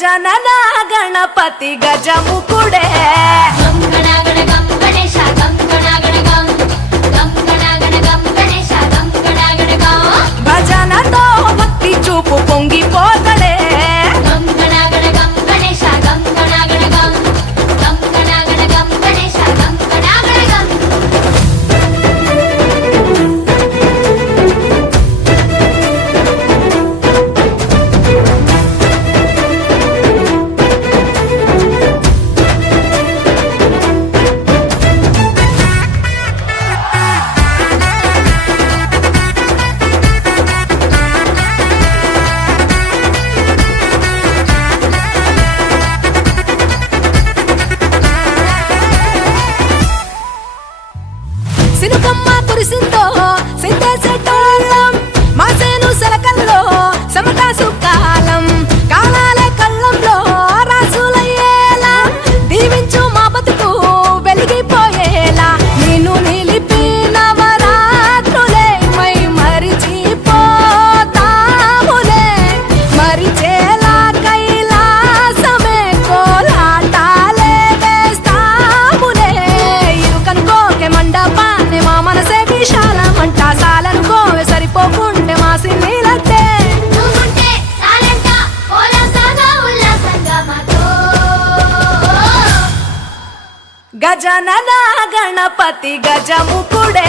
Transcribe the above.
గజనన గణపతి గజముకుడే భజనతో భక్తి చూపు పొంగిపోతడే సినుకమ్మ కురిసిందో సింతేసేటోళ్ళం మాసేను సెలకల్లో సమతాసు కాలం కాలాలే కళ్ళంలో రాసులయ్యేలా దీవించు మా బతుకు వెలిగిపోయేలా నేను నిలిపి నవరాత్రులే మై మరిచిపోతాములే మరిచేలా కైలాసమే కోలాటాలే వేస్తాములే ఇరుకనుకోకే మండప మా మనసే విశాలమంట సాలనుకోవే సరిపోకుంటే మాసి నీలతే గజనన గణపతి గజముకుడే